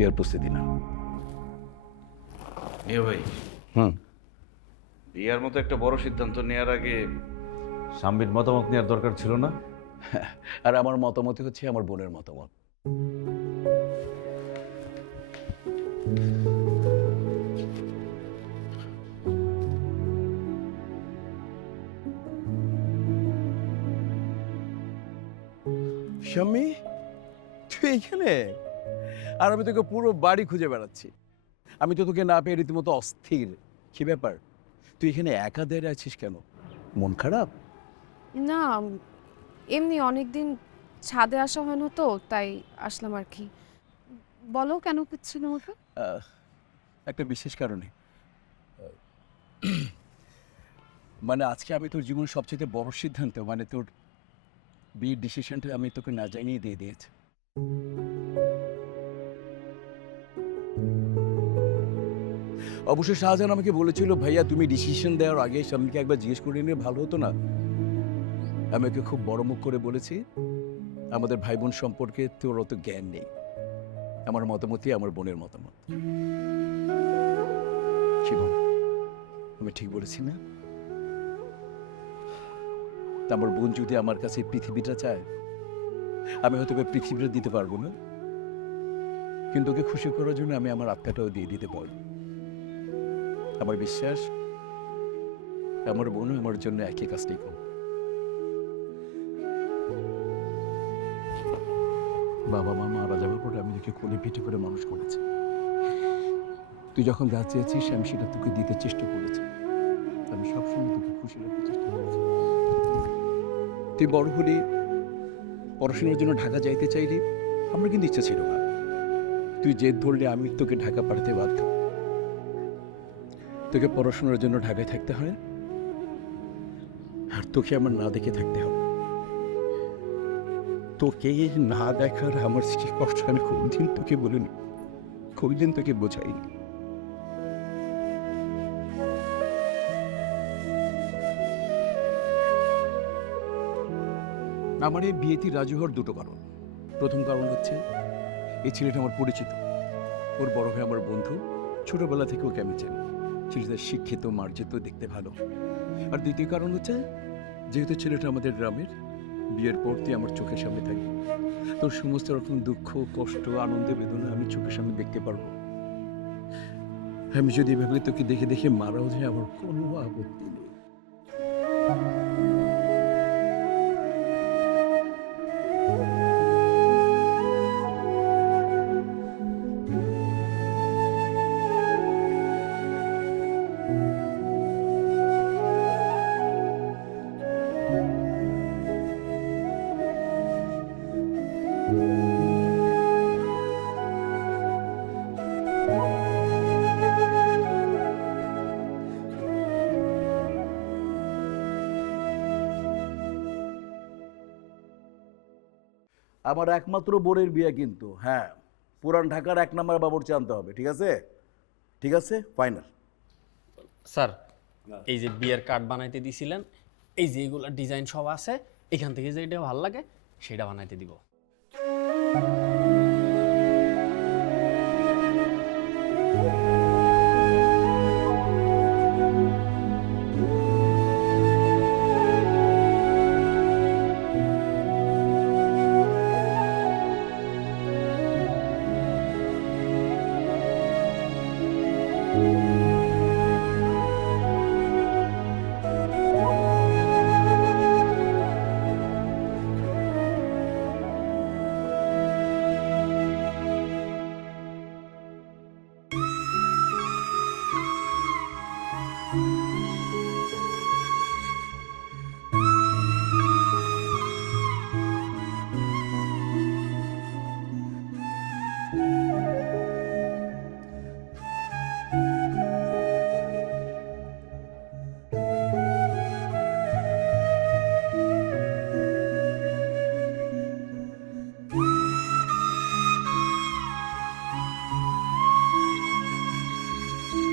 বিয়ের প্রস্তুতি না। মিয়া ভাই, বিয়ার মতো একটা বড় সিদ্ধান্ত নেওয়ার আগে স্বামীর মতামত নেওয়ার দরকার ছিল না? আর আমার মতামতই হচ্ছে আমার বোনের মতামত। স্বামী, তুই এখানে? আর আমি তোকে পুরো বাড়ি খুঁজে বেড়াচ্ছি। আমি তো তোকে না পেয়ে রীতিমতো অস্থির। কি ব্যাপার, তুই এখানে একা দাঁড়িয়ে আছিস কেন? মন খারাপ? না, এমনি অনেকদিন ছাদে আসা হয় না তো, তাই আসলাম আর কি। বলো কেন খুঁজছিল আমাকে? একটা বিশেষ কারণে। মানে আজকে আমি তোর জীবনের সবচেয়ে বড় সিদ্ধান্ত, মানে তোর বিয়ের ডিসিশনটা আমি তোকে না জানিয়ে দিয়ে দিয়েছি। অবশ্য শাহজাহান আমাকে বলেছিল, ভাইয়া তুমি ডিসিশন দেওয়ার আগে স্বামীকে একবার জিজ্ঞেস করে নিলে ভালো হতো না? আমি ওকে খুব বড় মুখ করে বলেছি, আমাদের ভাই বোন সম্পর্কে তোর অত জ্ঞান নেই। আমার মতামতই আমার বোনের মতামত। কি বল, আমি ঠিক বলেছি না? তা আমার বোন যদি আমার কাছে পৃথিবীটা চায়, আমি হয়তো পৃথিবীটা দিতে পারবো না, কিন্তু ওকে খুশি করার জন্য আমি আমার আত্মাটাও দিয়ে দিতে পারবো। আমার বিশ্বাস আমার বোনও আমার জন্য একই কাজটাই করবে। বাবা মা মারা যাওয়ার পরে আমি তোকে কোলে পিঠে করে মানুষ করেছি। তুই যখন যা চেয়েছিস আমি সেটা তোকে দিতে চেষ্টা করেছি। আমি সবসময় তোকে খুশি রাখতে চেষ্টা করেছি। তুই বড় হলি, পড়াশোনার জন্য ঢাকা যাইতে চাইলি, আমার কিন্তু ইচ্ছা ছিল না। তুই জেদ ধরলে আমি তোকে ঢাকা পাঠাতে বাধ্য। তোকে পড়াশোনার জন্য ঢাকায় থাকতে হয়, আর তোকে আমার না দেখে থাকতে হবে। তোকে না দেখার আমার যে কষ্ট আমি কোনদিন তোকে বলিনি, কোনদিন তোকে বোঝাইনি। আমার এই বিয়েতে রাজু হওয়ার দুটো কারণ। প্রথম কারণ হচ্ছে এই ছেলেটা আমার পরিচিত, ওর বড় ভাই আমার বন্ধু, ছোটবেলা থেকে ওকে আমি জানি। ছেলেটা শিক্ষিত, মার্জিত, দেখতে ভালো। আর দ্বিতীয় কারণ হচ্ছে, যেহেতু ছেলেটা আমাদের গ্রামের, বিয়ের পর তুই আমার চোখের সামনে থাকবি, তোর সমস্ত রকম দুঃখ, কষ্ট, আনন্দ, বেদনা আমি চোখের সামনে দেখতে পারবো। আমি যদি এভাবে তোকে দেখে দেখে মারাও যায়, আমার কোনো আপত্তি নেই। আমার একমাত্র বোনের বিয়ে কিন্তু, হ্যাঁ, পুরান ঢাকার 1 নম্বর বাবুর্চি আনতে হবে। ঠিক আছে? ঠিক আছে, ফাইনাল। স্যার, এই যে বিয়ের কার্ড বানাইতে দিছিলেন, এই যে এগুলো ডিজাইন সব আছে, এখান থেকে যেটা ভালো লাগে সেটা বানাইতে দিব।